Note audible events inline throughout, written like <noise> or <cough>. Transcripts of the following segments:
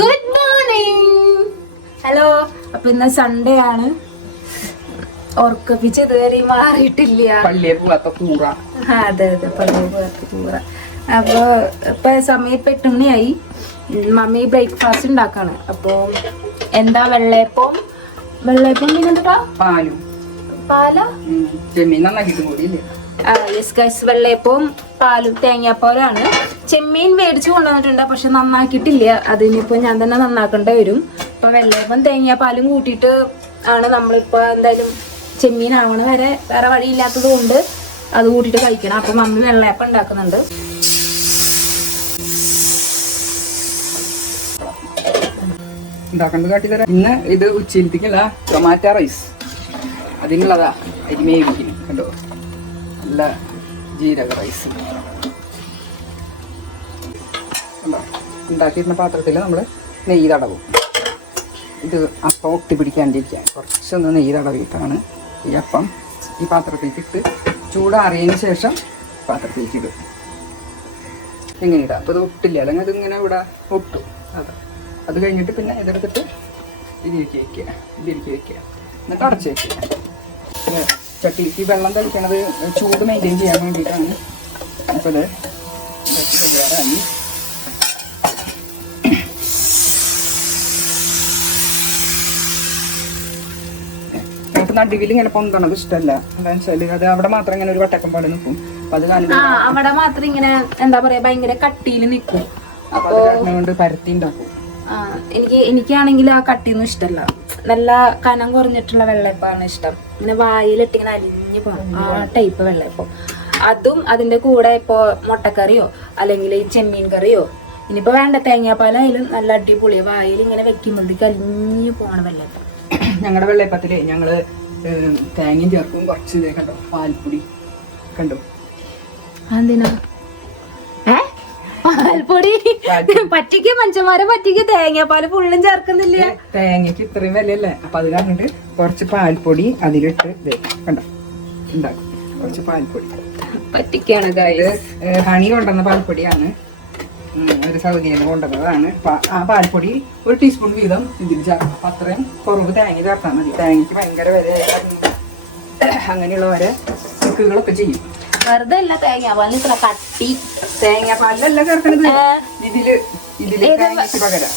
Good morning hello അപ്പൊ ഇന്ന് Sunday ആണ്. ഓർക്കപ്പിച്ച് ഇതുവരെ മാറിയിട്ടില്ല. പള്ളിയെ പോവാത്ത കൂറ. ആ, അതെ അതെ പള്ളിയെ പോകാത്ത കൂറ. അപ്പൊ ഇപ്പൊ സമയം ഇപ്പൊ എട്ട് മണിയായി. മമ്മി ബ്രേക്ക്ഫാസ്റ്റ് ഉണ്ടാക്കാണ്. അപ്പൊ എന്താ വെള്ളയപ്പം? വെള്ളയപ്പം പിന്നെന്താ പാലും. പാല? ജമീൻ ചെമ്മീൻ കൂടിയില്ലേ യെസ് വെള്ളയപ്പവും പാലും തേങ്ങാപ്പാലാണ്. ചെമ്മീൻ മേടിച്ചു കൊണ്ടുവന്നിട്ടുണ്ട് പക്ഷെ നന്നാക്കിയിട്ടില്ല. അതിനിപ്പോ ഞാൻ തന്നെ നന്നാക്കേണ്ടി വരും. അപ്പൊ വെള്ളയപ്പം തേങ്ങാപ്പാലും കൂട്ടിയിട്ട് ആണ് നമ്മളിപ്പോ എന്തായാലും ചെമ്മീൻ ആവണ വരെ വേറെ വഴിയില്ലാത്തത് കൊണ്ട് അത് കൂട്ടിയിട്ട് കഴിക്കണം. അപ്പൊ മമ്മി വെള്ളയപ്പം ഉണ്ടാക്കുന്നുണ്ട്. ഉണ്ടാക്കേണ്ടത് കാട്ടിത്തരാം ഇന്ന് ഇത് ഉച്ചയിലത്തേക്കുള്ള ടൊമാറ്റോ റൈസ് അതിനുള്ളതാ അരിമേ കണ്ടോ? നല്ല ജീരക റൈസ് ഉണ്ടാക്കിയിരുന്ന പാത്രത്തിൽ നമ്മൾ നെയ്യ് തടവും. ഇത് അപ്പം ഒട്ടി പിടിക്കാണ്ടിരിക്കാൻ. കുറച്ചൊന്ന് നെയ്യ് തടവിയിട്ടാണ് ഈ അപ്പം ഈ പാത്രത്തിലേക്ക് ഇട്ട് ചൂടാറിയതിന് ശേഷം പാത്രത്തിലേക്ക് ഇടും. ഇങ്ങനെ ഇടാം? അപ്പോൾ ഇത് ഒട്ടില്ല? അല്ലെങ്കിൽ അതിങ്ങനെ ഇവിടെ ഒട്ടും. അതെ. അത് കഴിഞ്ഞിട്ട് പിന്നെ ഇതെടുത്തിട്ട് ഇതിരിക്കുക വയ്ക്കുക. ഇതിലേക്ക് വയ്ക്കുക. എന്നിട്ട് അടച്ച് വയ്ക്കുക. ചട്ടിക്ക് വെള്ളം തളിക്കണത് ചൂട് മെയിന്റെയിൻ ചെയ്യാൻ വേണ്ടിയിട്ടാണ്. അപ്പോൾ ഇത് തയ്യാറായി നമുക്ക് നടുവിൽ ഇങ്ങനെ പൊന്തണത് ഇഷ്ടമല്ല എന്താണെന്ന് വെച്ചാൽ അത് അവിടെ മാത്രം ഇങ്ങനെ ഒരു വട്ടക്കം പോലെ നിൽക്കും. അത് അവിടെ മാത്രം ഇങ്ങനെ എന്താ പറയാ ഭയങ്കര കട്ടിയിൽ നിൽക്കും. അപ്പോൾ അത് കാരണം കൊണ്ട് പരത്തി ഉണ്ടാക്കും. എനിക്ക് എനിക്കാണെങ്കിൽ ആ കട്ടിയൊന്നും ഇഷ്ടമല്ല നല്ല കനം കുറഞ്ഞിട്ടുള്ള വെള്ളയപ്പമാണ് ഇഷ്ടം. ഇങ്ങനെ വായിലിട്ട് ഇങ്ങനെ അലിഞ്ഞു പോകണം ആ ടൈപ്പ് വെള്ളയപ്പം. അതും അതിന്റെ കൂടെ ഇപ്പോ മുട്ടക്കറിയോ അല്ലെങ്കിൽ ഈ ചെമ്മീൻ കറിയോ ഇനിയിപ്പോ വേണ്ട തേങ്ങാപ്പാലായാലും നല്ല അടിപൊളി വായിൽ ഇങ്ങനെ വെക്കുമ്പോഴത്തേക്ക് അലിഞ്ഞു പോകണം വെള്ളയപ്പം. <clears throat> ഞങ്ങളുടെ വെള്ളയപ്പത്തിൽ ഞങ്ങൾ തേങ്ങയും ചേർക്കും കുറച്ച് കണ്ടോ? പാൽപ്പൊടി കണ്ടോ? എന്തിനാ പാൽപ്പൊടി. പറ്റിക്ക് മനുഷ്യന്മാരെ പറ്റിക്ക് തേങ്ങാപ്പാൽ ഫുള്ളും ചേർക്കുന്നില്ല? തേങ്ങക്ക് ഇത്രയും വിലയല്ലേ? അപ്പൊ അത് കണ്ടിട്ട് കുറച്ച് പാൽപ്പൊടി അതിലിട്ട് കണ്ടോ? ഉണ്ടാക്കും കുറച്ച് പാൽപ്പൊടി. പറ്റിക്കാണ് ഹണി കൊണ്ടുവന്ന പാൽപ്പൊടിയാണ്. ഒരു സൗദിയിൽ കൊണ്ടുവന്നതാണ്. ആ പാൽപ്പൊടി ഒരു ടീസ്പൂൺ വീതം ഇതിൽ ചേർക്കാം അപ്പൊ അത്രയും കുറവ് തേങ്ങ ചേർത്താൽ മതി. തേങ്ങയ്ക്ക് ഭയങ്കര വില അങ്ങനെയുള്ളവരെ കുക്കുകളൊക്കെ ചെയ്യും. വെറുതെ അല്ല തേങ്ങ ഇത്ര കട്ടി തേങ്ങാപ്പാലല്ല ചേർക്കണത് ഇതിൽ ഇതിൽ ഏത് തേങ്ങയ്ക്ക് പകരം.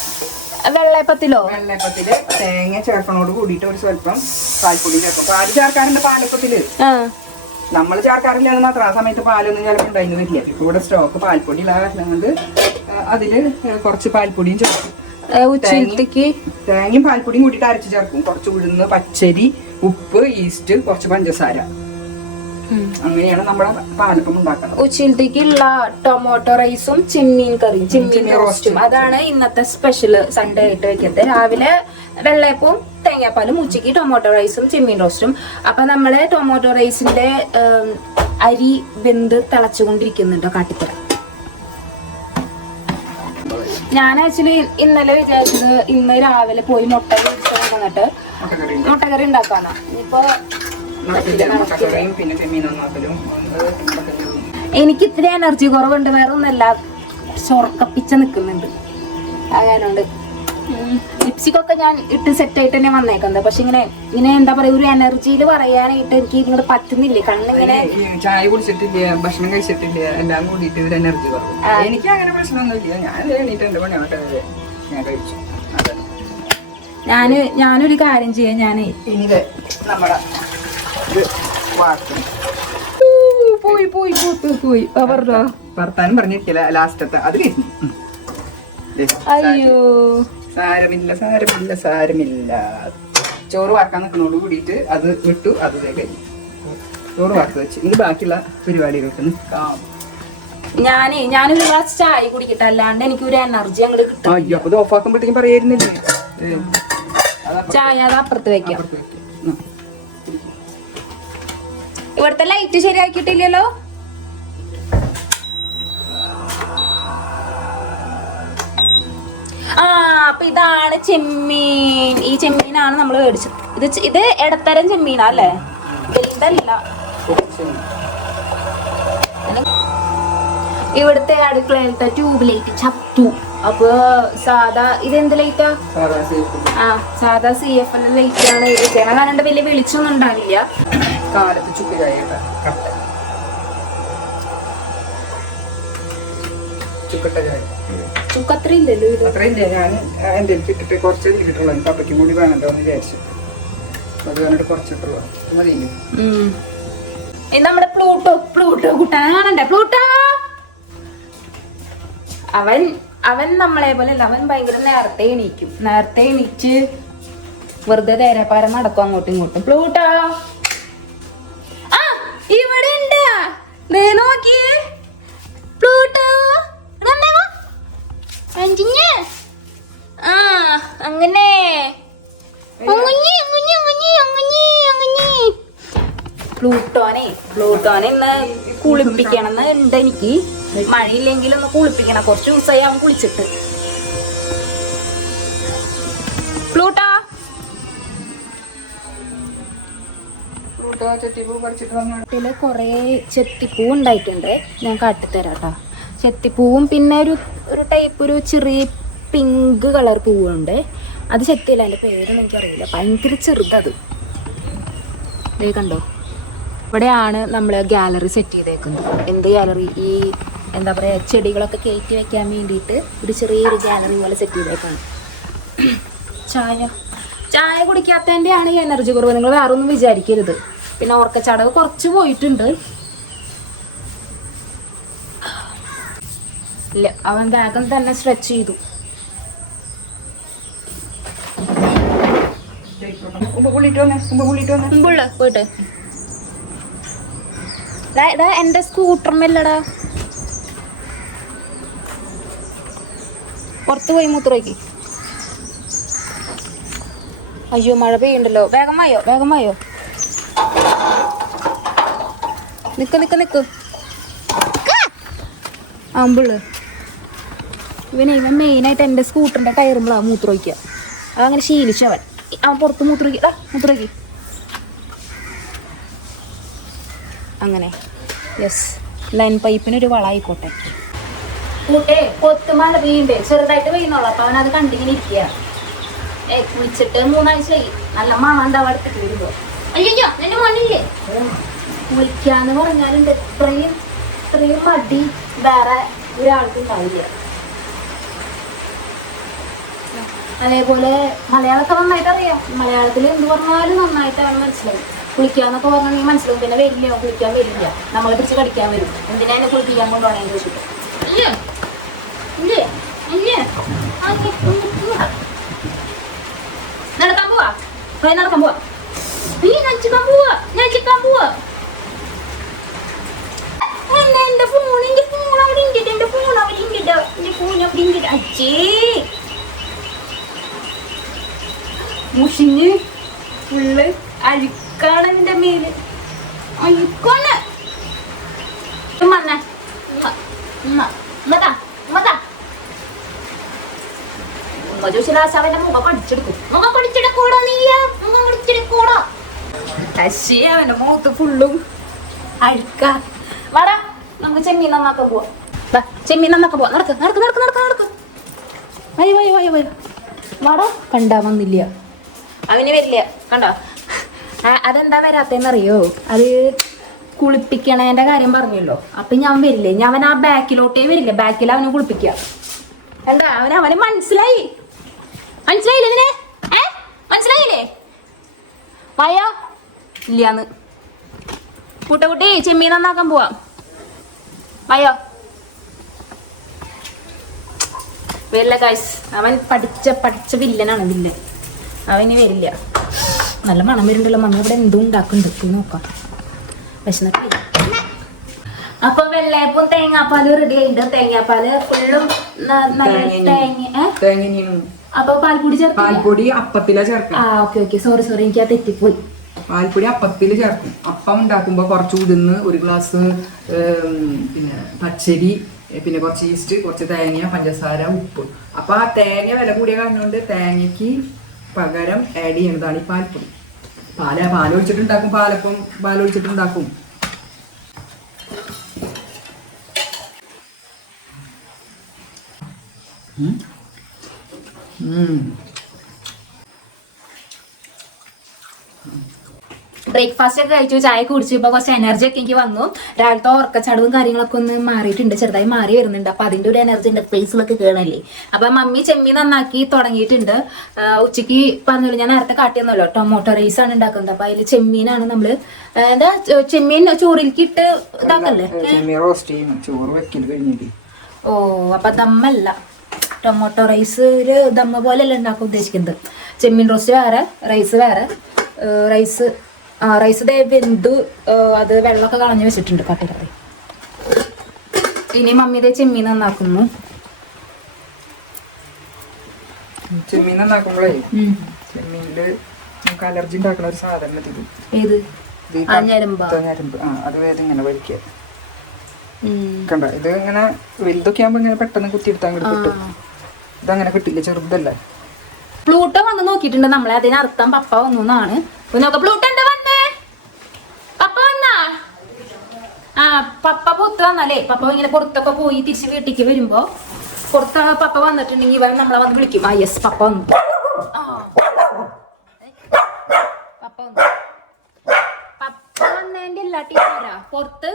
വെള്ളയപ്പത്തിലോ? വെള്ളയപ്പത്തിൽ തേങ്ങ ചേർക്കണോട് കൂടിയിട്ട് ഒരു സ്വല്പം പാൽപ്പൊടി ചേർക്കും. പാൽ ചേർക്കാറുണ്ട് പാലപ്പത്തിൽ. നമ്മൾ ചേർക്കാറില്ല എന്ന് മാത്രം. ആ സമയത്ത് പാലൊന്നും ചിലപ്പോൾ ഉണ്ടായിരുന്നു വരില്ല. ഇവിടെ സ്റ്റോക്ക് പാൽപ്പൊടി ഉള്ളതുകൊണ്ട് അതിൽ കുറച്ച് പാൽപ്പൊടിയും ചേർക്കും. ഏ, ഉച്ചയിലത്തേക്ക് തേങ്ങയും പാൽപ്പൊടിയും കൂട്ടിയിട്ട് അരച്ച് ചേർക്കും. കുറച്ച് ഉഴുന്ന് പച്ചരി ഉപ്പ് ഈസ്റ്റ് കുറച്ച് പഞ്ചസാര. അങ്ങനെയാണ് നമ്മുടെ പാലപ്പം ഉണ്ടാക്കുന്നത്. ഉച്ചയിലത്തേക്കുള്ള ടൊമാറ്റോ റൈസും ചെമ്മീൻ കറിയും ചെമ്മീൻ റോസ്റ്റും അതാണ് ഇന്നത്തെ സ്പെഷ്യൽ സൺഡേ ആയിട്ട് വെക്കത്തെ രാവിലെ വെള്ളയപ്പവും തേങ്ങാപ്പാലും ഉച്ചയ്ക്ക് ടൊമാറ്റോ റൈസും ചെമ്മീൻ റോസ്റ്റും അപ്പൊ നമ്മൾ ടൊമാറ്റോ റൈസിന്റെ അരി വെന്ത് തിളച്ചുകൊണ്ടിരിക്കുന്നുണ്ടോ. കാട്ടിത്തറ ഞാൻ ആക്ച്വലി ഇന്നലെ വിചാരിച്ചത് ഇന്ന് രാവിലെ പോയി മുട്ട വന്നിട്ട് മുട്ടക്കറി. ഉണ്ടാക്കാന്നാ ഇനിയിപ്പോ എനിക്ക് ഇത്തിരി എനർജി കുറവുണ്ട്. വേറെ ഒന്നല്ല ചൊറക്കപ്പിച്ച നിൽക്കുന്നുണ്ട് അങ്ങനുണ്ട് ലിപ്സ്റ്റിക്കൊക്കെ ഞാൻ ഇട്ട് സെറ്റ് ആയിട്ട് തന്നെ വന്നേക്കുന്നത്. പക്ഷെ ഇങ്ങനെ ഇങ്ങനെ എന്താ പറയാ ഒരു എനർജിയിൽ പറയാനായിട്ട് എനിക്ക് ഇങ്ങോട്ട് പറ്റുന്നില്ലേ. കണ്ണിങ്ങനെ ചായ കുടിച്ചിട്ടില്ല ഭക്ഷണം കഴിച്ചിട്ടില്ല എല്ലാം കൂടിയിട്ട് ഒരു എനർജി എനിക്ക് അങ്ങനെ പ്രശ്നമൊന്നുമില്ല. ഞാൻ എണീറ്റ് എന്റെ ഞാൻ കഴിച്ചു. ഞാൻ ഞാനൊരു കാര്യം ചെയ്യാം. ഞാൻ ഇനി നമ്മുടെ വാട്ടും പോയി പോയി പോയി. പോയി പറഞ്ഞോ. വർത്താനം പറഞ്ഞിരിക്കില്ല ലാസ്റ്റത്തെ. അത് കഴിഞ്ഞു. അയ്യോ. സാരമില്ല സാരമില്ല സാരമില്ല. ചോറ് വാക്കാൻ നിൽക്കുന്നതോട് കൂടിയിട്ട് അത് വിട്ടു അത് കഴിഞ്ഞു. ചോറ് വാക്ക് വെച്ച്. ഇനി ബാക്കിയുള്ള പരിപാടികൾക്ക് നിൽക്കാം. ഞാനേ ഞാനൊരു ഗ്ലാസ് ചായ കുടിക്കട്ടെ. അല്ലാണ്ട് എനിക്ക് ഒരു എനർജി അങ്ങോട്ട് കിട്ടും അയ്യോ അപ്പൊ ഓഫ് ആക്കുമ്പോഴത്തേക്കും പറയായിരുന്നില്ലേ? ചായ അത് അപ്പുറത്ത് വെക്കാം. ഇവിടുത്തെ ലൈറ്റ് ശരിയാക്കിയിട്ടില്ലല്ലോ? ആ അപ്പൊ ഇതാണ് ചെമ്മീൻ. ഈ ചെമ്മീനാണ് നമ്മൾ മേടിച്ചത്. ഇത് ഇത് ഇടത്തരം ചെമ്മീനാ അല്ലേ വലുതല്ല ഇവിടുത്തെ അടുക്കളയിലത്തെ ട്യൂബ് ലൈറ്റ് ചത്തു. അപ്പൊ സാധാ ഇതെന്ത് ലൈറ്റാ ആ? സാധാ സി എഫ് എൽ ലൈറ്റ് ആണ്. ചെയ്യണം കാരണം വലിയ വെളിച്ചൊന്നും ഉണ്ടാവില്ല. കാലത്ത് ചുട്ടി ചുക്കത്ര ഇല്ലല്ലോ ഇത്? അത്രയില്ല ഞാൻ എന്റെ ഇട്ടിട്ട് കുറച്ച് കിട്ടുള്ളൂ എനിക്ക് അപ്പയ്ക്കും കൂടി വേണമല്ലോ എന്ന് വിചാരിച്ചു. അത് പറഞ്ഞിട്ട് കുറച്ചിട്ടുള്ളൂ. മതിയില്ലേ. നമ്മുടെ പ്ലൂട്ടോ? പ്ലൂട്ടോ? കുട്ടനാണല്ലേ പ്ലൂട്ടോ? അവൻ അവൻ നമ്മളെ പോലെ അല്ല അവൻ ഭയങ്കര നേരത്തെ എണീക്കും. നേരത്തെ എണീച്ച് വെറുതെ തേരാപ്പാരം നടക്കും അങ്ങോട്ടും ഇങ്ങോട്ടും. പ്ലൂട്ടോ? ആ ഇവിടെ ഉണ്ട്. നോക്കിയേ. പ്ലൂട്ടോ അങ്ങനെ. പ്ലൂട്ടോനെ പ്ലൂട്ടോനെ ഇന്ന് കുളിപ്പിക്കണം എന്ന് ഉണ്ട് എനിക്ക്. മഴയില്ലെങ്കിൽ ഒന്ന് കുളിപ്പിക്കണം. കുറച്ച് ദിവസമായി അവൻ കുളിച്ചിട്ട്. പ്ലൂട്ടോ വീട്ടിൽ കുറേ ചെത്തിപ്പൂ ഉണ്ടായിട്ടുണ്ട്. ഞാൻ കാട്ടിത്തരാം കേട്ടോ ചെത്തിപ്പൂവും പിന്നെ ഒരു ഒരു ടൈപ്പ് ഒരു ചെറിയ പിങ്ക് കളർ പൂവുണ്ട്. അത് ചെത്തിയില്ല അതിന്റെ പേരൊന്നും എനിക്കറിയില്ല. ഭയങ്കര ചെറുതത്. കണ്ടോ? ഇവിടെയാണ് നമ്മൾ ഗാലറി സെറ്റ് ചെയ്തേക്കുന്നത് എന്ത് ഗാലറി ഈ എന്താ പറയുക ചെടികളൊക്കെ കയറ്റി വെക്കാൻ വേണ്ടിയിട്ട് ഒരു ചെറിയൊരു ഗാലറി പോലെ സെറ്റ് ചെയ്തേക്കാണ് ചായ ചായ കുടിക്കാത്തതിന്റെയാണ് ഈ എനർജി കുറവ് നിങ്ങൾ വേറെ ഒന്നും വിചാരിക്കരുത് പിന്നെ ഓർക്കച്ചടവ് കുറച്ച് പോയിട്ടുണ്ട് ഇല്ല അവൻ വേഗം തന്നെ സ്ട്രെച്ച് ചെയ്തു പോയിട്ട് ദാ- എന്റെ എന്റെ സ്കൂട്ടറിനല്ലടാ പുറത്ത് പോയി മൂത്രയ്ക്ക് അയ്യോ മഴ പെയ്യുണ്ടല്ലോ വേഗമായോ വേഗമായോ നിക്ക് നിക്ക് നിക്ക്. ആമ്പിൾ ഇവനെ ഇവൻ മെയിനായിട്ട് എന്റെ സ്കൂട്ടറിന്റെ ടയറുമ്പോഴാണ് മൂത്രമൊഴിക്കുക. അതങ്ങനെ ശീലിച്ചവൻ. അവൻ പുറത്ത് മൂത്രമൊഴിക്കുക മൂത്രമൊഴിക്കുക അങ്ങനെ. യെസ് ലൈൻ പൈപ്പിനൊരു വളായിക്കോട്ടെ. കൂട്ടെ കൊത്ത് മഴ പെയ്യണ്ടേ ചെറുതായിട്ട് പെയ്യുന്നോളൂ. അപ്പൊ അവനത് കണ്ടിങ്ങനെ ഇരിക്കുക. ഏ കുളിച്ചിട്ട് മൂന്നാഴ്ചയായി. നല്ല മണം ഉണ്ടാവും അടുത്തിട്ട് വരുമ്പോ അയ്യോ എന്റെ മണ്ണില്ലേ കുളിക്കാന്ന് പറഞ്ഞാലുണ്ട്. ഇത്രയും ഇത്രയും മടി വേറെ ഒരാൾക്കും ഉണ്ടാവില്ല. അതേപോലെ മലയാളത്തെ നന്നായിട്ട് അറിയാം മലയാളത്തിൽ എന്ത് പറഞ്ഞാലും നന്നായിട്ട് അവൻ മനസ്സിലാവും കുളിക്കാന്നൊക്കെ പറഞ്ഞാൽ മനസ്സിലാവും പിന്നെ വരില്ല? കുളിക്കാൻ വരില്ല. നമ്മളെ പിടിച്ച് കടിക്കാൻ വരും. എന്തിനാ എന്നെ കുളിപ്പിക്കാൻ കൊണ്ടുപോകണേന്ന് ചോദിച്ചിട്ട്. നടക്കാൻ പോവാ? പോയി നടക്കാൻ പോവാ. നീ നച്ചിക്കാൻ പോവാ. നച്ചിക്കാൻ പോവാ. എന്റെ ഫോൺ എന്റെ ഫോൺ അവിടെ ഇണ്ടിട്ട് എന്റെ ഫോൺ അവിടെ ഇണ്ടിട്ട് എന്റെ ഫോൺ അവിടെ ഇണ്ടിട്ട്. അച്ഛേ മുഷിഞ്ഞ് ഫുള്ള് അഴുക്കാണ് എന്റെ മേൽ അഴുക്കാണ് ഉമ്മ ചോദിച്ചാൽ അവന്റെ മുഖം കടിച്ചെടുക്കും. മുഖം കടിച്ചെടുക്കൂടാ നീയ? മുഖം കടിച്ചെടുക്കൂടാ? അശ്ശേ അവന്റെ മുഖത്ത് ഫുള്ളും അഴുക്ക. വാടാ നമുക്ക് ചെമ്മീൻ നന്നാക്കാൻ പോവാം. വാ ചെമ്മീൻ നന്നാക്കാൻ പോവാം. നടക്ക് നടക്ക് നടക്ക് നടക്ക് നടക്ക്. വയ്യ വയ്യ വയ്യ വയ്യ വാടാ കണ്ടാ വന്നില്ല. അവന് വരില്ല. കണ്ടോ? അതെന്താ വരാത്തെന്നറിയോ അത് കുളിപ്പിക്കണേന്റെ കാര്യം പറഞ്ഞല്ലോ. അപ്പൊ ഞാൻ വരില്ലേ? ഞാൻ അവൻ ആ ബാക്കിലോട്ടേ വരില്ല? ബാക്കിൽ അവനെ കുളിപ്പിക്കുക എന്താ? അവൻ അവന് മനസ്സിലായി. മനസ്സിലായില്ലേ ഇതിനെ ഏ? മനസ്സിലായില്ലേ? വയോ? ഇല്ലാന്ന് കൂട്ടക്കുട്ടി ചെമ്മീൻ നന്നാക്കാൻ പോവാം. വയോ? വരില്ല കാശ് അവൻ പഠിച്ച പഠിച്ച വില്ലനാണ് വില്ലൻ. അവന് വരില്ല. നല്ല മണം വരുന്നുണ്ടല്ലോ. മമ്മ ഇവിടെ എന്തും ഉണ്ടാക്കുന്നുണ്ട്. പോയി നോക്കാം. വിശന്നിട്ട് അപ്പൊ വെള്ളയപ്പം തേങ്ങാപ്പാൽ റെഡി ആയിട്ടുണ്ട്. തേങ്ങാപ്പാൽ ഫുള്ളും നല്ല തേങ്ങ അപ്പൊ പാൽപ്പൊടി ചേർക്കും പാൽപ്പൊടി അപ്പത്തിലാ ചേർക്കും ആ ഓക്കെ ഓക്കെ. സോറി സോറി എനിക്ക് ആ തെറ്റിപ്പോയി. പാൽപ്പൊടി അപ്പത്തിൽ ചേർക്കും. അപ്പം ഉണ്ടാക്കുമ്പോൾ കുറച്ച് ഉഴുന്ന് ഒരു ഗ്ലാസ് പിന്നെ പച്ചരി പിന്നെ കുറച്ച് ഈസ്റ്റ് കുറച്ച് തേങ്ങ പഞ്ചസാര ഉപ്പ്. അപ്പൊ ആ തേങ്ങ വില കൂടിയ കാരണമുണ്ട് തേങ്ങയ്ക്ക് പകരം ആഡ് ചെയ്യുന്നതാണ് ഈ പാലപ്പൊടി പാല പാലൊഴിച്ചിട്ടുണ്ടാക്കും പാലപ്പം പാലൊഴിച്ചിട്ടുണ്ടാക്കും. ഉം. ബ്രേക്ക്ഫാസ്റ്റ് ഒക്കെ കഴിച്ചു ചായ കുടിച്ചു. ഇപ്പൊ കുറച്ച് എനർജി ഒക്കെ എനിക്ക് വന്നു. രാവിലത്തെ ഉറക്കച്ചടവും കാര്യങ്ങളൊക്കെ ഒന്ന് മാറിയിട്ടുണ്ട് ചെറുതായി മാറി വരുന്നുണ്ട്. അപ്പൊ അതിന്റെ ഒരു എനർജി ഉണ്ട് ഫേസിലൊക്കെ കേണല്ലേ അപ്പൊ മമ്മി ചെമ്മീൻ നന്നാക്കി തുടങ്ങിയിട്ടുണ്ട്. ഉച്ചയ്ക്ക് ഉച്ചയ്ക്ക് പറഞ്ഞല്ലോ ഞാൻ നേരത്തെ കാട്ടിയെന്നല്ലോ ടൊമാറ്റോ റൈസ് ആണ് ഉണ്ടാക്കുന്നത്. അപ്പൊ അതിൽ ചെമ്മീനാണ് നമ്മൾ എന്താ ചെമ്മീൻ ചോറിലേക്ക് ഇട്ട് ഇതാക്കല്ലേ? ഓ അപ്പൊ ദമ്മല്ല. ടൊമാറ്റോ റൈസ് ഒരു ദമ്മ പോലെയല്ല ഉണ്ടാക്കാൻ ഉദ്ദേശിക്കുന്നത്. ചെമ്മീൻ റോസ്റ്റ് വേറെ റൈസ് വേറെ റൈസ് ആ റൈസ് ദേ വെന്തു അത് വെള്ളമൊക്കെ കളഞ്ഞു വെച്ചിട്ടുണ്ട് പട്ടിക്കറി ഇനി മമ്മി ഇതേ ചെമ്മീൻ നന്നാക്കുന്നു. ചെമ്മീൻ നന്നാക്കുമ്പോഴേ ചെമ്മീനിൽ നമുക്ക് അലർജി ഉണ്ടാക്കുന്ന ഒരു സാധനം ഇത്. ഏത്? ഞരമ്പാ. ആ അത് വേദന ഇങ്ങനെ വലിക്കുക കണ്ട? ഇത് ഇങ്ങനെ വലുതൊക്കെ ആകുമ്പോ ഇങ്ങനെ പെട്ടെന്ന് കുത്തിയെടുത്താൽ കിട്ടും. ഇതങ്ങനെ കിട്ടില്ല ചെറുതല്ല? പ്ലൂട്ടോ വന്ന് നോക്കിയിട്ടുണ്ട് നമ്മളെ. അതിനർത്ഥം പപ്പ വന്നു എന്നാണ്. നോക്ക പ്ലൂട്ടോ എന്താ വന്നേ? പപ്പ വന്നാ? ആ പപ്പ പുറത്ത് വന്നാലേ. പപ്പ ഇങ്ങനെ പുറത്തൊക്കെ പോയി തിരിച്ച് വീട്ടിലേക്ക് വരുമ്പോ പുറത്ത് പപ്പ വന്നിട്ടുണ്ടെങ്കിൽ ഇവൻ നമ്മളെ വന്ന് വിളിക്കും. ആ യെസ് പപ്പ വന്നു. പപ്പ വന്നു. പപ്പ വന്നതിന്റെ എല്ലാ ടീച്ചറാ. പുറത്ത്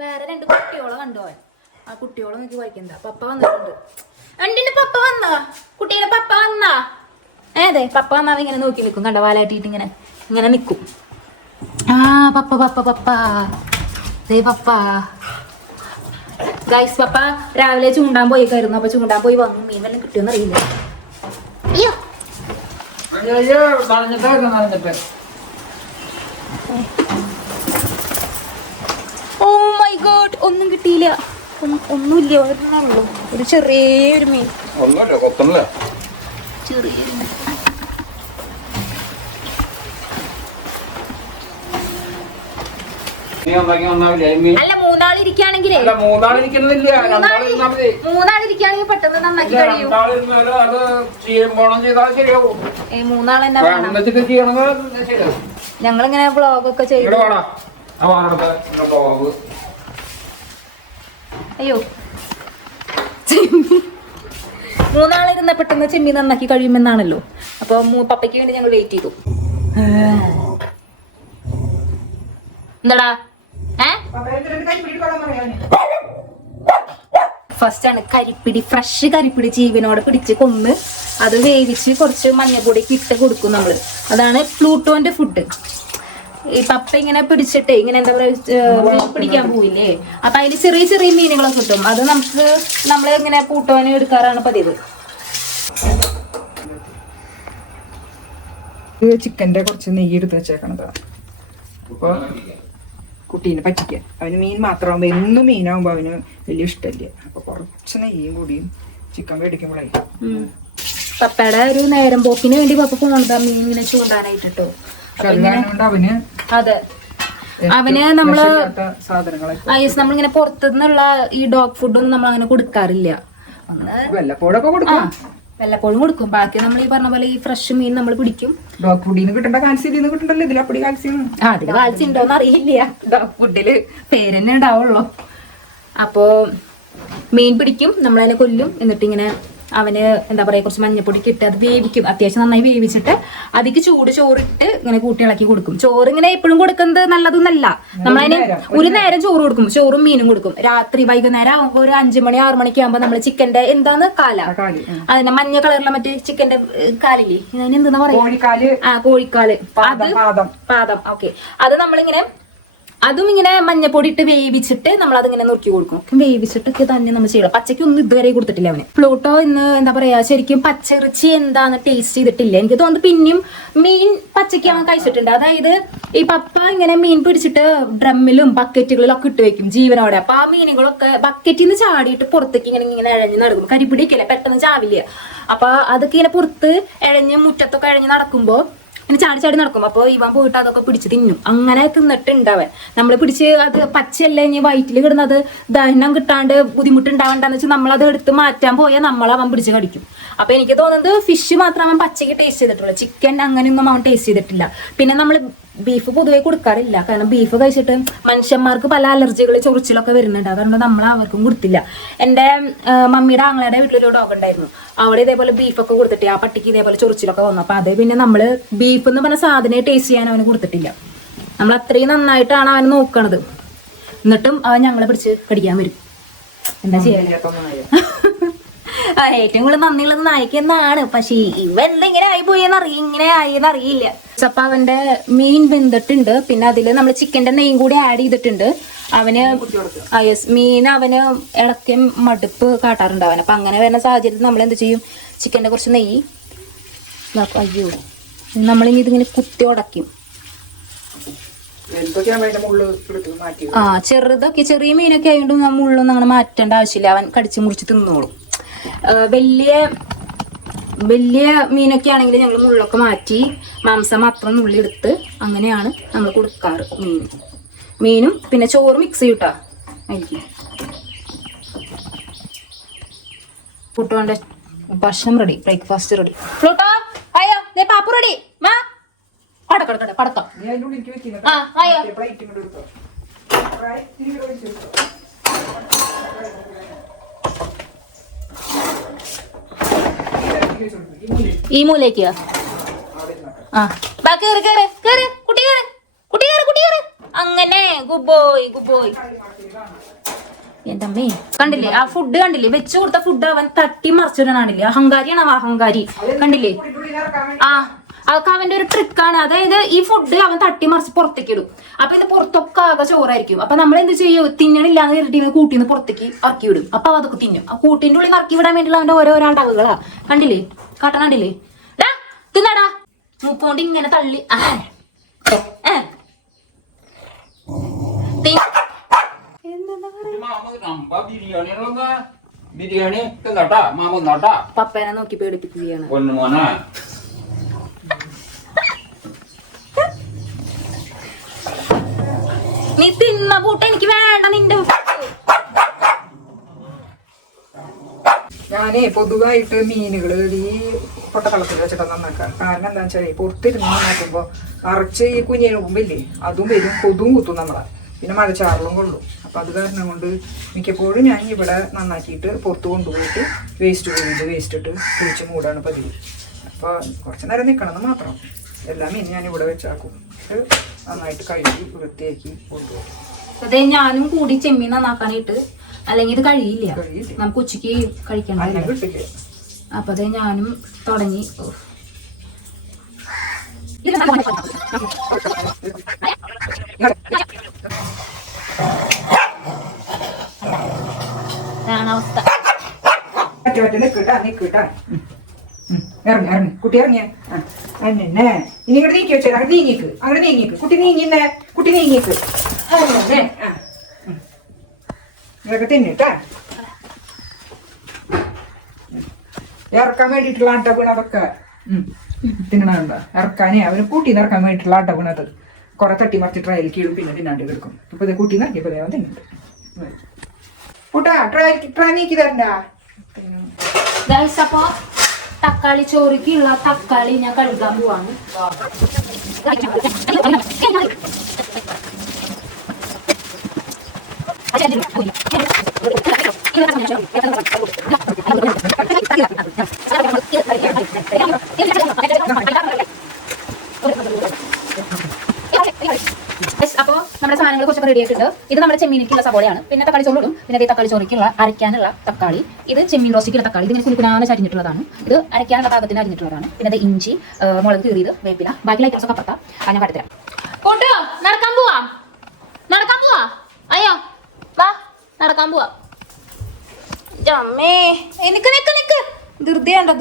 വേറെ രണ്ട് കുട്ടികളെ കണ്ടോ ആ കുട്ടികളെ നോക്കി വായിക്കണ്ട പപ്പ വന്നിട്ടുണ്ട്. എന്റെ പപ്പ വന്നാ? കുട്ടിയുടെ പപ്പ വന്നാ? ഏതെ പപ്പ വന്നാ ഇങ്ങനെ നോക്കി നിൽക്കും. കണ്ട വാലാട്ടിട്ട് ഇങ്ങനെ ഇങ്ങനെ നിൽക്കും. ആ പപ്പ പപ്പ പപ്പ. ദേ പപ്പ. ഗൈസ് പപ്പ രാവിലെ ചൂണ്ടാൻ പോയി കയറുന്നു അപ്പൊ ചൂണ്ടാൻ പോയി വന്നു. മീൻ വല്ലതും കിട്ടിയോന്ന് അറിയില്ല അയ്യോ. ഓ മൈ ഗോഡ് ഒന്നും കിട്ടിയില്ല. ഒന്നുമില്ല ഒന്നുമില്ല ഒരെണ്ണുള്ളൂ ഒരു ചെറിയൊരു മീൻ. ഒന്നുമില്ല കൊത്തണില്ല മീൻ. അല്ല പെട്ടെന്ന് നന്നാക്കി കഴിയും. ചെയ്യും മൂന്നാൾ ശരിയാവും. ഞങ്ങളിങ്ങനെ വ്ളോഗൊക്കെ വാടക പോകാവ് അയ്യോ. മൂന്നാളിരുന്ന പെട്ടെന്ന് ചെമ്മീൻ നന്നാക്കി കഴിയുമെന്നാണല്ലോ. അപ്പൊ മൂ- പപ്പയ്ക്ക് വേണ്ടി ഞങ്ങൾ വെയിറ്റ് ചെയ്തു. എന്താടാ? ഫസ്റ്റ് ആണ് കരിപ്പിടി ഫ്രഷ് കരിപ്പിടി ജീവനോടെ പിടിച്ച് കൊന്ന് അത് വേവിച്ച് കുറച്ച് മഞ്ഞപ്പൊടിക്ക് ഇട്ട് കൊടുക്കും നമ്മൾ. അതാണ് പ്ലൂട്ടോന്റെ ഫുഡ് ഈ പപ്പ ഇങ്ങനെ പിടിച്ചിട്ട് ഇങ്ങനെ എന്താ പറയാ പിടിക്കാൻ പോവില്ലേ? അപ്പൊ അതിൽ ചെറിയ ചെറിയ മീനുകളൊക്കെ കിട്ടും. അത് നമുക്ക് നമ്മൾ ഇങ്ങനെ കൂട്ടുവാനും എടുക്കാറാണ് പതിവ്. ചിക്കന്റെ കുറച്ച് നെയ്യ് എടുത്ത് വെച്ചേക്കണത്. അപ്പൊ കുട്ടീനെ പറ്റിക്ക. അവന് മീൻ മാത്രമാകുമ്പോ എന്നും മീനാകുമ്പോ അവന് വലിയ ഇഷ്ടമല്ല. അപ്പൊ കുറച്ച് നെയ്യും കൂടിയും ചിക്കൻ മേടിക്കുമ്പോഴേ പപ്പയുടെ ഒരു നേരം പോക്കിന് വേണ്ടി പപ്പ പോണതാ മീൻ ഇങ്ങനെ ചൂണ്ടാനായിട്ടോ അത്. അവന് നമ്മൾ ഐസ് നമ്മളിങ്ങനെ പുറത്തുനിന്നുള്ള ഈ ഡോഗ് ഫുഡൊന്നും നമ്മൾ അങ്ങനെ കൊടുക്കാറില്ല. വല്ലപ്പോഴും കൊടുക്കും. ബാക്കി നമ്മൾ ഈ പറഞ്ഞ പോലെ ഈ ഫ്രഷ് മീൻ നമ്മൾ പിടിക്കും. ഡോഗ് ഫുഡിന്ന് കിട്ടേണ്ട കാൽസ്യം കിട്ടണ്ടല്ലോ. ഇതിലപ്പടി കാൽസ്യം ആ അതിൽ കാൽസ്യം ഉണ്ടോന്ന് അറിയില്ല. ഡോഗ് ഫുഡിൽ പേര് തന്നെ ഉണ്ടാവുള്ളൂ അപ്പോ മീൻ പിടിക്കും. നമ്മളതിനെ കൊല്ലും. എന്നിട്ട് ഇങ്ങനെ അവന് എന്താ പറയുക കുറച്ച് മഞ്ഞപ്പൊടിക്ക് ഇട്ട് അത് വേവിക്കും. അത്യാവശ്യം നന്നായി വേവിച്ചിട്ട് അതിക്ക് ചൂട് ചോറിട്ട് ഇങ്ങനെ കൂട്ടി ഇളക്കി കൊടുക്കും. ചോറ് ഇങ്ങനെ എപ്പോഴും കൊടുക്കുന്നത് നല്ലതൊന്നല്ല. നമ്മളതിന് ഒരു നേരം ചോറ് കൊടുക്കും. ചോറും മീനും കൊടുക്കും. രാത്രി വൈകുന്നേരം ആകുമ്പോൾ ഒരു അഞ്ചു മണി ആറു മണിക്ക് ആകുമ്പോൾ നമ്മൾ ചിക്കന്റെ എന്താണ് കാല. അതിന്റെ മഞ്ഞ കളറിലെ മറ്റേ ചിക്കന്റെ കാലില്ലേ? അതിന് എന്താ പറയാ? കോഴിക്കാൽ. ആ കോഴിക്കാൽ. പാദം. പാദം. ഓക്കെ. അത് നമ്മളിങ്ങനെ അതും ഇങ്ങനെ മഞ്ഞപ്പൊടി ഇട്ട് വേവിച്ചിട്ട് നമ്മൾ അതിങ്ങനെ നുറുക്കി കൊടുക്കും. വേവിച്ചിട്ടൊക്കെ തന്നെ നമ്മൾ ചെയ്യണം. പച്ചയ്ക്ക് ഒന്നും ഇതുവരെ കൊടുത്തിട്ടില്ല അവന്. പ്ലൂട്ടോ ഇന്ന് എന്താ പറയാ ശരിക്കും പച്ചിറച്ചി എന്താന്ന് ടേസ്റ്റ് ചെയ്തിട്ടില്ല. എനിക്ക് തോന്നുന്നു പിന്നെയും മീൻ പച്ചയ്ക്ക് അവൻ കഴിച്ചിട്ടുണ്ട്. അതായത് ഈ പപ്പ ഇങ്ങനെ മീൻ പിടിച്ചിട്ട് ഡ്രമ്മിലും ബക്കറ്റുകളിലും ഒക്കെ ഇട്ട് വെക്കും ജീവനോടെ. അപ്പൊ ആ മീനുകളൊക്കെ ബക്കറ്റിൽ നിന്ന് ചാടിയിട്ട് പുറത്തേക്ക് ഇങ്ങനെ ഇങ്ങനെ ഇഴഞ്ഞ് നടക്കും. കരിപ്പിടിക്കില്ല പെട്ടെന്ന് ചാവില്ല? അപ്പൊ അതൊക്കെ ഇങ്ങനെ പുറത്ത് ഇഴഞ്ഞ് മുറ്റത്തൊക്കെ ഇഴഞ്ഞ് നടക്കുമ്പോ ഇങ്ങനെ ചാടി ചാടി നടക്കും. അപ്പോൾ ഇവൻ പോയിട്ട് അതൊക്കെ പിടിച്ച് തിന്നും. അങ്ങനെ തിന്നിട്ടുണ്ടാവൻ നമ്മൾ പിടിച്ച് അത് പച്ചയല്ലേ ഇനി വയറ്റിൽ കിടന്നത്? ദഹനം കിട്ടാണ്ട് ബുദ്ധിമുട്ടുണ്ടാവണ്ടെന്ന് വെച്ചാൽ നമ്മളത് എടുത്ത് മാറ്റാൻ പോയാൽ അവൻ പിടിച്ച് കടിക്കും. അപ്പൊ എനിക്ക് തോന്നുന്നത് ഫിഷ് മാത്രം അവൻ പച്ചയ്ക്ക് ടേസ്റ്റ് ചെയ്തിട്ടുള്ളൂ. ചിക്കൻ അങ്ങനെയൊന്നും അവൻ ടേസ്റ്റ് ചെയ്തിട്ടില്ല. പിന്നെ നമ്മൾ ബീഫ് പൊതുവെ കൊടുക്കാറില്ല. കാരണം ബീഫ് കഴിച്ചിട്ട് മനുഷ്യന്മാർക്ക് പല അലർജികൾ ചൊറിച്ചിലൊക്കെ വരുന്നുണ്ട്. അതുകൊണ്ട് നമ്മൾ അവർക്കും കൊടുത്തില്ല. എന്റെ മമ്മിയുടെ ആങ്ങളുടെ വീട്ടിലൊരു ഡോഗ് ഉണ്ടായിരുന്നു. അവിടെ ഇതേപോലെ ബീഫൊക്കെ കൊടുത്തിട്ട് ആ പട്ടിക്ക് ഇതേപോലെ ചൊറിച്ചിലൊക്കെ വന്നു. അപ്പൊ അത് പിന്നെ നമ്മൾ ബീഫ് എന്ന് പറഞ്ഞ സാധനം ടേസ്റ്റ് ചെയ്യാൻ അവന് കൊടുത്തിട്ടില്ല. നമ്മൾ അത്രയും നന്നായിട്ടാണ് അവൻ നോക്കണത്. എന്നിട്ടും അവൻ ഞങ്ങളെ പിടിച്ച് കടിക്കാൻ വരും. എന്താ ചെയ്യാ? ആ, ഏറ്റവും കൂടുതൽ നന്ദിയുള്ളത് നായിക്ക് എന്നാണ്. പക്ഷേ ഇവ എന്തെങ്ങനെ ആയി പോയെന്ന് അറിയ ഇങ്ങനെ ആയെന്ന് അറിയില്ല. അപ്പൊ അവന്റെ മീൻ വെന്തിട്ടുണ്ട്. പിന്നെ അതിൽ നമ്മൾ ചിക്കന്റെ നെയ്യും കൂടി ആഡ് ചെയ്തിട്ടുണ്ട്. അവന് ആ യെസ് മീൻ അവന് ഇളക്കം മടുപ്പ് കാട്ടാറുണ്ട് അവൻ അപ്പൊ അങ്ങനെ വരുന്ന സാഹചര്യത്തിൽ നമ്മൾ എന്ത് ചെയ്യും? ചിക്കന്റെ കുറച്ച് നെയ്യ്. അയ്യോ. നമ്മളിനി ഇതിങ്ങനെ കുത്തി ഉടയ്ക്കും മാറ്റി ആ ചെറുതൊക്കെ ചെറിയ മീനൊക്കെ ആയതുകൊണ്ട് നമ്മൾ ഉള്ളൊന്നും അങ്ങനെ മാറ്റേണ്ട ആവശ്യമില്ല. അവൻ കടിച്ചു മുറിച്ച് തിന്നോളും. വലിയ വലിയ മീനൊക്കെ ആണെങ്കിൽ ഞങ്ങൾ മുള്ളൊക്കെ മാറ്റി മാംസം മാത്രം ഉള്ളി എടുത്ത് അങ്ങനെയാണ് നമ്മൾ കൊടുക്കാറ് മീൻ. മീനും പിന്നെ ചോറ് മിക്സ് ചെയ്യൂട്ടാ? എനിക്ക് കുട്ടോന്റെ ഭക്ഷണം റെഡി ബ്രേക്ക്ഫാസ്റ്റ് റെഡി ഫ്ലൂട്ടോ അയ്യോ ദേ പാപ്പു റെഡി മാ. പടക്കടക്കട പടത്തോ ആ അയ്യോ പ്ലേറ്റ് ഇങ്ങോട്ട് എടുത്തോ പ്ലേറ്റ് ഇങ്ങോട്ട് വെച്ചെടുത്തോ. ഈ മൂലേക്ക് ആ. ബാക്കി കേറ് കേറ് കേറ്. കുട്ടി കേറ്. കുട്ടി കേറ് കുട്ടി കേറ്. അങ്ങനെ. ഗുഡ് ബോയ് ഗുഡ് ബോയ് എന്റെ കണ്ടില്ലേ? ആ ഫുഡ് കണ്ടില്ലേ? വെച്ചു കൊടുത്ത ഫുഡ് അവൻ തട്ടി മറിച്ചിടാണില്ലേ അഹങ്കാരിയാണ് അവ അഹങ്കാരി. കണ്ടില്ലേ? ആ. അതൊക്കെ അവന്റെ ഒരു ട്രിക്കാണ് അതായത് ഈ ഫുഡ് അവൻ തട്ടി മറിച്ച് പുറത്തേക്ക് ഇടും. അപ്പൊ ഇത് പുറത്തൊക്കെ ആകെ ചോറായിരിക്കും. അപ്പൊ നമ്മൾ എന്ത് ചെയ്യും തിന്നണില്ലാന്ന് കരുതി കൂട്ടിന്ന് പുറത്തേക്ക് ഇറക്കി വിടും. അപ്പൊ അതൊക്കെ തിന്നും. ആ കൂട്ടിന്റെ ഉള്ളിൽ ഇറക്കി വിടാൻ വേണ്ടിയുള്ള അവന്റെ ഓരോരോ അടവുകളാ. കണ്ടില്ലേ? കാട്ടണ കണ്ടില്ലേ? തിന്നടാ. മൂക്കോണ്ട് ഇങ്ങനെ തള്ളി. ബിരിയാണി പപ്പേനെ നോക്കി പേടിപ്പിക്കുകയാണ് പൊന്നു മോനെ നീ തിന്ന കൂട്ട എനിക്ക് വേണ്ട നിന്റെ. ഞാനേ പൊതുവായിട്ട് മീനുകൾ ഈ പൊട്ടത്തളത്തിൽ വെച്ചിട്ട് നന്നാക്കാം കാരണം എന്താ വെച്ചാൽ പുറത്തിരുന്ന് നന്നാക്കുമ്പോൾ അറച്ച് ഈ കുഞ്ഞിന് മുമ്പില്ലേ അതും വരും കൊതും കുത്തും നമ്മളെ. പിന്നെ മഴച്ചാറലും കൊള്ളും. അപ്പം അത് കാരണം കൊണ്ട് മിക്കപ്പോഴും ഞാൻ ഇവിടെ നന്നാക്കിയിട്ട് പുറത്ത് കൊണ്ടുപോയിട്ട് വേസ്റ്റ് പോയിട്ട് വേസ്റ്റ് ഇട്ട് കുഴിച്ച് മൂടാണ് പതിവ്. അപ്പോൾ കുറച്ച് നേരം നിൽക്കണമെന്ന് മാത്രം. എല്ലാ മീനും ഞാൻ ഇവിടെ വെച്ചാക്കും. നന്നായിട്ട് കഴുകി വൃത്തിയാക്കി കൊണ്ടുപോകും. അതെ ഞാനും കൂടി ചെമ്മീൻ നന്നാക്കാനായിട്ട് അല്ലെങ്കിൽ ഇത് കഴിയില്ല. നമുക്ക് ഉച്ചയ്ക്ക് കഴിക്കണം അപ്പൊ അതെ ഞാനും തുടങ്ങി. ഇതാണ് അവസ്ഥ. നിൽക്കട്ടാ നിൽക്കട്ടാ ഇറങ്ങി ഇറങ്ങി. കുട്ടി ഇറങ്ങിയ? അന്നെ ഇനി ഇങ്ങോട്ട് നീക്കി വെച്ചേ അങ്ങോട്ട് നീങ്ങിക്ക് അങ്ങോട്ട് നീങ്ങിക്ക്. കുട്ടി നീങ്ങിന്നേ കുട്ടി നീങ്ങിക്ക്. അന്നെ. ഇതൊക്കെ തിന്നിട്ടാ ഇറക്കാൻ വേണ്ടിയിട്ടുള്ള ആട്ട വീണ അതൊക്കെ. തിന്നണുണ്ടോ ഇറക്കാനേ അവന് കൂട്ടിന്ന് ഇറക്കാൻ വേണ്ടിയിട്ടുള്ള ആട്ട വീണത്. കുറെ തട്ടി മറിച്ച് ട്രയൽ കീഴും പിന്നെ തിന്നാണ്ട് കിടക്കും. ഇപ്പൊ ഇത് കൂട്ടി നിറക്കിയപ്പോ ദേവൻ തിന്നിട്ട് കൂട്ടാ ട്രയൽ ട്രൈ നീക്കി തരണ്ട? തക്കാളി ചോറിക്കുള്ള തക്കാളി ഞാൻ കഴുകാൻ പോവാണ് Yes, അപ്പോ നമ്മുടെ സാധനങ്ങൾ കുറച്ച് റെഡി ആയിട്ടുണ്ട്. ഇത് നമ്മുടെ ചെമ്മീനിക്കുള്ള സവോളയാണ്. പിന്നെ തക്കാളി ചോറ് പിന്നെ ദേ തക്കാളി ചോറിക്കുള്ള അരയ്ക്കാനുള്ള തക്കാളി. ഇത് ചെമ്മീൻ റോസിക്കുള്ള തക്കാളി. ഇത് ഇങ്ങനെ കുലുക്കുനാന്ന് ചരിഞ്ഞിട്ടുള്ളതാണ്. ഇത് അരയ്ക്കാനുള്ള പാകത്തിന് അരിഞ്ഞിട്ടുള്ളതാണ്. പിന്നെ അത് ഇഞ്ചി മുളക് കീറിയത് വേപ്പില. ബാക്കി ലൈറ്റ് ഒക്കെ അത് ഞാൻ കടത്തരാം കൂട്ടോ നടക്കാൻ പോവാ. നടക്കാൻ പോവാ. അയ്യോ വാ നടക്കാൻ പോവാ. ജമ്മേ. നിക്ക് നിക്ക് നിക്ക്. ധൃതി. ഉണ്ടോ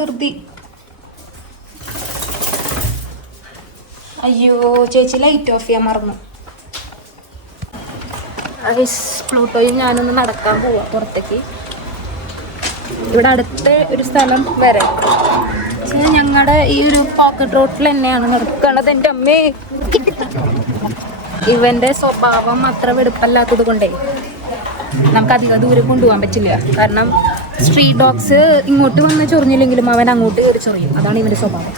അയ്യോ ചേച്ചി ലൈറ്റ് ഓഫ് ചെയ്യാൻ മറന്നു. പ്ലൂട്ടോയും ഞാനൊന്ന് നടക്കാൻ പോവാം പുറത്തേക്ക്. ഇവിടെ അടുത്ത ഒരു സ്ഥലം വരെ. ഞങ്ങളുടെ ഈ ഒരു പോക്കറ്റ് റോട്ടിൽ തന്നെയാണ് നടക്കണത് എന്റെ അമ്മേ. ഇവന്റെ സ്വഭാവം അത്ര വെടുപ്പല്ലാത്തത് കൊണ്ടേ നമുക്ക് അധികം ദൂരം കൊണ്ടുപോകാൻ പറ്റില്ല. കാരണം സ്ട്രീറ്റ് ഡോഗ്സ് ഇങ്ങോട്ട് വന്ന് ചൊറിഞ്ഞില്ലെങ്കിലും അവൻ അങ്ങോട്ട് കയറി ചൊറിയും. അതാണ് ഇവന്റെ സ്വഭാവം.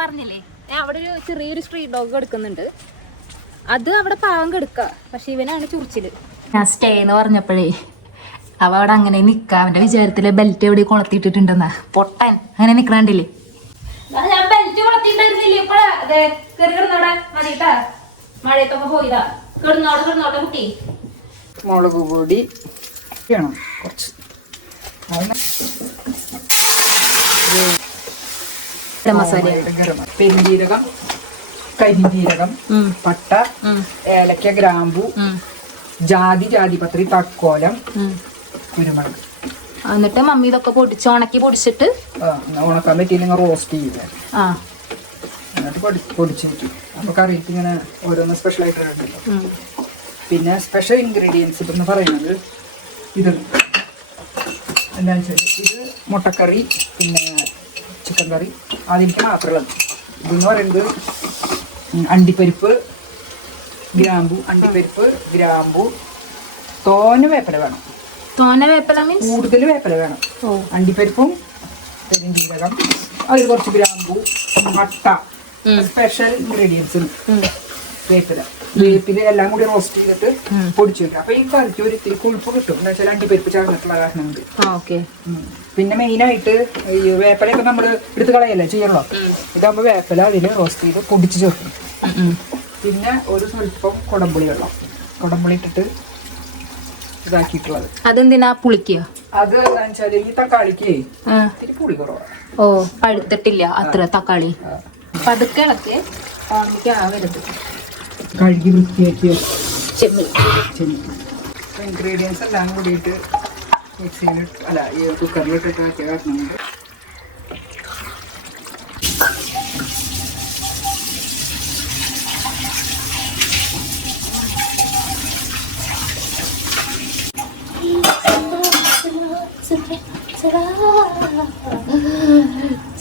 പറഞ്ഞില്ലേ? ഞാൻ അവിടെ ഒരു ചെറിയൊരു സ്ട്രീറ്റ് ഡോഗ് എടുക്കുന്നുണ്ട്. അത് അവിടെ പാവം കെടുക്ക പക്ഷെ ഇവനാണ് ചുറിച്ചിൽ. ഞാൻ സ്റ്റേ എന്ന് പറഞ്ഞപ്പോഴേ അവ അവിടെ അങ്ങനെ നിക്ക. അവന്റെ വിചാരത്തിൽ ബെൽറ്റ് എവിടെ കൊളത്തിട്ടിട്ടുണ്ടെന്ന പൊട്ടൻ. അങ്ങനെ നിക്കണണ്ടില്ലേ മുളക് പൊടി. വേണം. കുറച്ച്. മസാല. പെരുംജീരകം കരിഞ്ജീരകം പട്ട ഏലക്ക ഗ്രാമ്പു ജാതി ജാതിപത്രി തക്കോലം. കുരുമുളക്. എന്നിട്ട് മമ്മി ഇതൊക്കെ പൊടിച്ച് ഉണക്കി പൊടിച്ചിട്ട്? ഉണക്കാൻ പറ്റിയില്ലെങ്കിൽ റോസ്റ്റ് ചെയ്യില്ല ആ. എന്നിട്ട് പൊടി പൊടിച്ച് വെക്കും അപ്പോൾ കറിക്ക് ഇങ്ങനെ ഓരോന്ന് സ്പെഷ്യൽ ആയിട്ട് ഉണ്ടല്ലോ പിന്നെ സ്പെഷ്യൽ ഇൻഗ്രീഡിയൻസ് എന്ന് പറയുന്നത് ഇത്. എന്താണെന്ന് വെച്ചാൽ ഇത് മുട്ടക്കറി പിന്നെ ചിക്കൻ കറി അതിലേക്ക് മാത്രമുള്ളത് ഇതെന്ന് പറയുന്നത് അണ്ടിപ്പരിപ്പ് ഗ്രാമ്പു അണ്ടിപ്പരിപ്പ് ഗ്രാമ്പു തോന വേപ്പല വേണം. തോന വേപ്പല മീൻസ്? കൂടുതൽ വേപ്പല വേണം. അണ്ടിപ്പരിപ്പും പെരുംജീരകം അതിൽ കുറച്ച് ഗ്രാമ്പു മട്ട സ്പെഷ്യൽ ഇൻഗ്രീഡിയൻസ്. വേപ്പില. വേപ്പില എല്ലാം കൂടി റോസ്റ്റ് ചെയ്തിട്ട്. പൊടിച്ചു വെക്കുക. അപ്പൊ ഈ കറിക്ക് ഒരു ഇത്തിരി കുളിപ്പ് കിട്ടും. എന്താ വെച്ചാൽ അണ്ടിപ്പരിപ്പ് ചേർന്നിട്ടുള്ള കാരണം ഉണ്ട്. പിന്നെ മെയിനായിട്ട് ഈ വേപ്പലയൊക്കെ നമ്മൾ എടുത്ത് കളയല്ലേ ചെയ്യണല്ലോ ഇതാകുമ്പോൾ വേപ്പല അതിൽ റോസ്റ്റ് ചെയ്ത് പൊടിച്ച് ചേർക്കും. പിന്നെ ഒരു സ്വല്പം കുടംപുളി വെള്ളം. കുടംപുളി ഇട്ടിട്ട് ഇതാക്കിയിട്ടുള്ളത്. അതെന്തിനാ പുളിക്കുക അത് എന്താ വെച്ചാൽ ഈ തക്കാളിക്ക്. ഇത്തിരി പുളി കുറവാണ് ഓ പഴുത്തിട്ടില്ല അത്ര തക്കാളി. പതുക്കെ ഇളക്കി. ഓർമ്മിക്ക് ആവരുത് കഴുകി വൃത്തിയാക്കി ചെമ്മീൻ. ഇൻഗ്രീഡിയൻസ് എല്ലാം കൂടിയിട്ട് മിക്സിയിൽ അല്ല ഈ കുക്കറിലിട്ടിട്ട് വെച്ച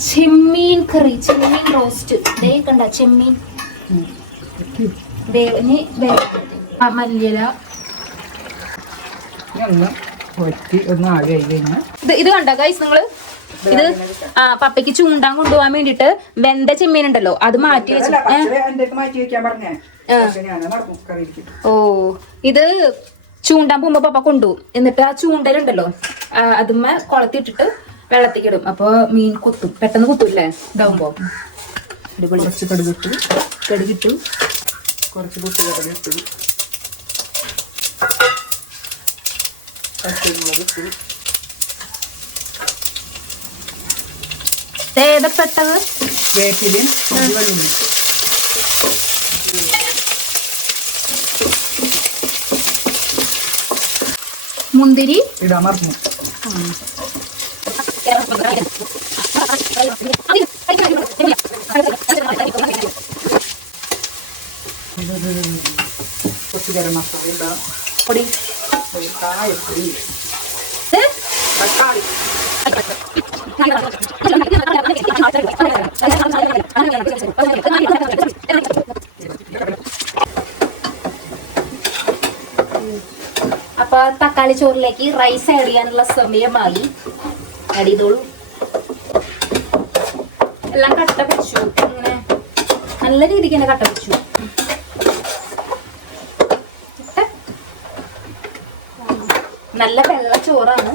ചെമ്മീൻ കറി ചെമ്മീൻ റോസ്റ്റ് ദേ കണ്ട ചെമ്മീൻ. വേവിന് മല്ലിയില. ഇത് കണ്ട ഗൈസ് നിങ്ങൾ? ഇത് ആ പപ്പയ്ക്ക് ചൂണ്ടാൻ കൊണ്ടുപോകാൻ വേണ്ടിട്ട് വെന്ത ചെമ്മീൻ ഉണ്ടല്ലോ അത് മാറ്റി വെച്ചു ഓ ഇത് ചൂണ്ടാൻ പോകുമ്പോ പപ്പ കൊണ്ടുപോകും എന്നിട്ട് ആ ചൂണ്ടലുണ്ടല്ലോ അതുമ്മ കൊളത്തിട്ടിട്ട് വെള്ളത്തേക്ക് ഇടും അപ്പൊ മീൻ കുത്തും. പെട്ടെന്ന് കുത്തൂല്ലേ? ഇതാവുമ്പോ. അടിപൊളി. കുറച്ച് കടുകിട്ടു. കടുകിട്ടു. കുറച്ച് കുട്ടികളിട്ട് പച്ചമുളക് ഇട്ട് ഏതാ പെട്ടത്? വേപ്പിലും വെള്ളുള്ളി മുന്തിരി. ഇടാൻ മറന്നു. കുറച്ച് ഗരം മസാല ഇടാം. പൊടി. കായപ്പൊടി? തക്കാളി. അപ്പൊ തക്കാളി ചോറിലേക്ക് റൈസ് ആഡ് ചെയ്യാനുള്ള സമയമായി. ആഡ് ചെയ്തോളൂ. എല്ലാം കട്ട പിടിച്ചു. ഇങ്ങനെ നല്ല രീതിക്ക് തന്നെ കട്ട പിടിച്ചു. നല്ല വെള്ള ചോറാണ്.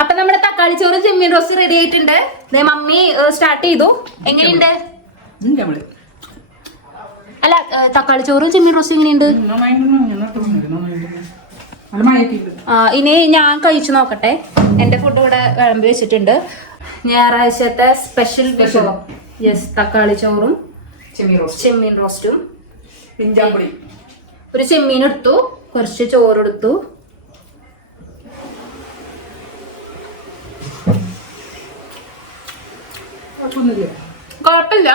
അപ്പൊ നമ്മുടെ തക്കാളി ചോറും ചെമ്മീൻ റോസ് റെഡി ആയിട്ടുണ്ട്. മമ്മി സ്റ്റാർട്ട് ചെയ്തു. എങ്ങനെയുണ്ട്? അല്ല തക്കാളി ചോറും ചെമ്മീൻ റോസും എങ്ങനെയുണ്ട്? ഇനി ഞാൻ കഴിച്ചു നോക്കട്ടെ. എന്റെ ഫുഡ് ഇവിടെ വിളമ്പി വെച്ചിട്ടുണ്ട്. ഞായറാഴ്ചത്തെ സ്പെഷ്യൽ വിഭവം. യെസ് തക്കാളി ചോറും ചെമ്മീൻ റോസ്റ്റും. ഒരു ചെമ്മീൻ എടുത്തു കുറച്ച് ചോറെടുത്തു കുഴപ്പമൊന്നുമില്ല. കുഴപ്പമില്ല.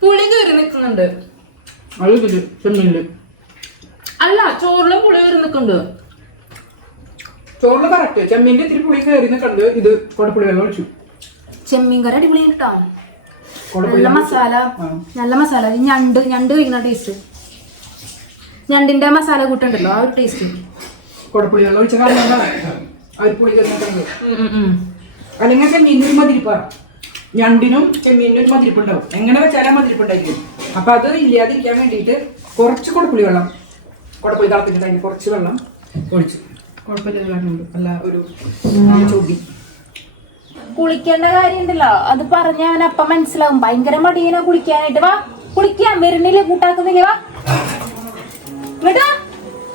പുളി കയറി നിൽക്കുന്നുണ്ട്. ചെമ്മീനിൽ. അല്ല ചോറിലും പുളി കയറി നിൽക്കുന്നുണ്ട്. ചോറിന് കറക്റ്റ് ചെമ്മീന്റെ ഇത്തിരി പുളി കയറി നിൽക്കുന്നുണ്ട്. ഇത് കുടപ്പുളി വെള്ളം ഒഴിച്ചു. ചെമ്മീൻ കറി അടിപൊളി കേട്ടോ നല്ല മസാല. നല്ല മസാല. ഈ ഞണ്ട് ഞണ്ട് കഴിക്കുന്ന ടേസ്റ്റ് ഞണ്ടിന്റെ മസാല കൂട്ടുണ്ടല്ലോ ആ ഒരു ടേസ്റ്റ് കുടപ്പുളി വെള്ളം ഒഴിച്ച കാരണം അല്ലെങ്കിൽ ചെമ്മീൻ ഒരു മതിരിപ്പാ. ഞണ്ടിനും ചെമ്മീനിനും ഒരു മതിരിപ്പുണ്ടാവും. എങ്ങനെ വെച്ചാലും മതിരിപ്പുണ്ടായിരിക്കും. അപ്പൊ അത് ഇല്ലാതിരിക്കാൻ വേണ്ടിയിട്ട് കുറച്ച് കുടപ്പുളി വെള്ളം. കുടപ്പുളി തിളപ്പിച്ചിട്ട് അതിന് കുറച്ച് വെള്ളം ഒഴിച്ചു. അല്ല ഒരു ചോദ്യം കുളിക്കേണ്ട കാര്യമുണ്ടല്ലോ. അത് പറഞ്ഞ അവൻ അപ്പം മനസ്സിലാവും. ഭയങ്കര മടിയനാ കുളിക്കാനായിട്ട്. വാ കുളിക്കാൻ വരുന്നില്ലേ കൂട്ടാക്കുന്നില്ലേ? വാ. ഇങ്ങോട്ട്.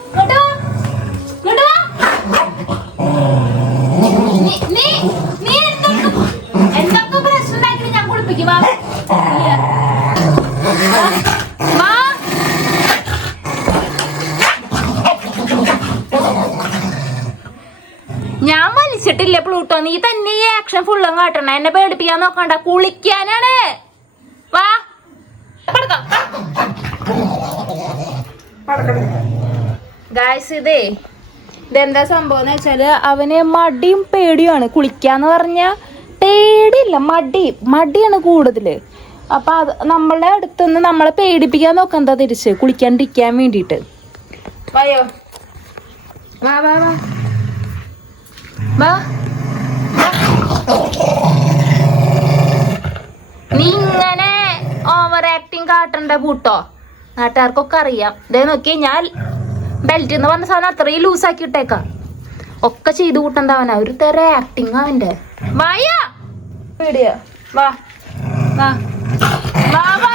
ഇങ്ങോട്ട്. ഇങ്ങോട്ട്. നീ- നീ- നീ എന്തൊക്കെ- കുളിപ്പിക്കും വാ. വാ. ഞാൻ വലിച്ചിട്ടില്ല പ്ലൂട്ടോ. നീ തന്നെ ഈ ആക്ഷൻ ഫുള്ളും കാട്ടണം. എന്നെ പേടിപ്പിക്കാൻ നോക്കണ്ട. കുളിക്കാനാണ്. വാ. ഗായ്സ് ഇതേ. ഇതെന്താ സംഭവം എന്ന് വെച്ചാൽ അവന് മടിയും പേടിയുമാണ്. കുളിക്കാന്ന് പറഞ്ഞ പേടിയില്ല മടി. മടിയാണ് കൂടുതൽ. അപ്പൊ അത് നമ്മളെ അടുത്തുനിന്ന് നമ്മളെ പേടിപ്പിക്കാൻ നോക്കണ്ട തിരിച്ച്. കുളിക്കാണ്ടിരിക്കാൻ വേണ്ടിയിട്ട്. ഇങ്ങനെ ഓവർ ആക്ടിങ് കാട്ടണ്ട കൂട്ടോ നാട്ടുകാർക്കൊക്കെ അറിയാം. ഇതേ നോക്കി ഞാൻ ബെൽറ്റിന്ന് വന്ന സാധനം അത്രയും ലൂസാക്കി ഇട്ടേക്കാം. ഒക്കെ ചെയ്തു കൂട്ടണ്ടാവനാ ഒരു തര ആക്ടിങ് അവന്റെ വായാ പേടിയാ വാ. വാ. വാ വാ.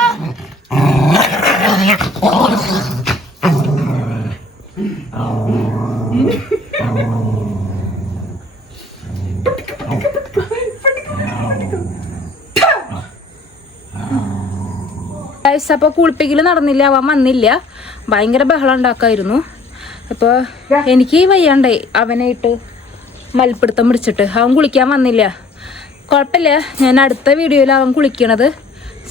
അപ്പോൾ കുളിപ്പിക്കൽ നടന്നില്ല അവൻ വന്നില്ല. ഭയങ്കര ബഹളം ഉണ്ടാക്കായിരുന്നു. അപ്പോൾ എനിക്ക് വയ്യാണ്ടായി. അവനായിട്ട് മൽപ്പിടുത്തം പിടിച്ചിട്ട്. അവൻ കുളിക്കാൻ വന്നില്ല. കുഴപ്പമില്ല. ഞാൻ അടുത്ത വീഡിയോയിൽ അവൻ കുളിക്കണത്.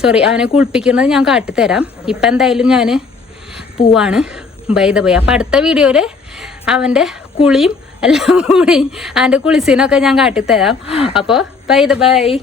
സോറി അവനെ കുളിപ്പിക്കണത് ഞാൻ കാട്ടിത്തരാം. ഇപ്പം എന്തായാലും ഞാൻ പോവാണ്. ബൈ ദ ബൈ അപ്പം അടുത്ത വീഡിയോയിൽ അവന്റെ കുളിയും എല്ലാം കൂടി അവന്റെ കുളിസീനൊക്കെ ഞാൻ കാട്ടിത്തരാം. അപ്പോൾ ബൈ ദ ബൈ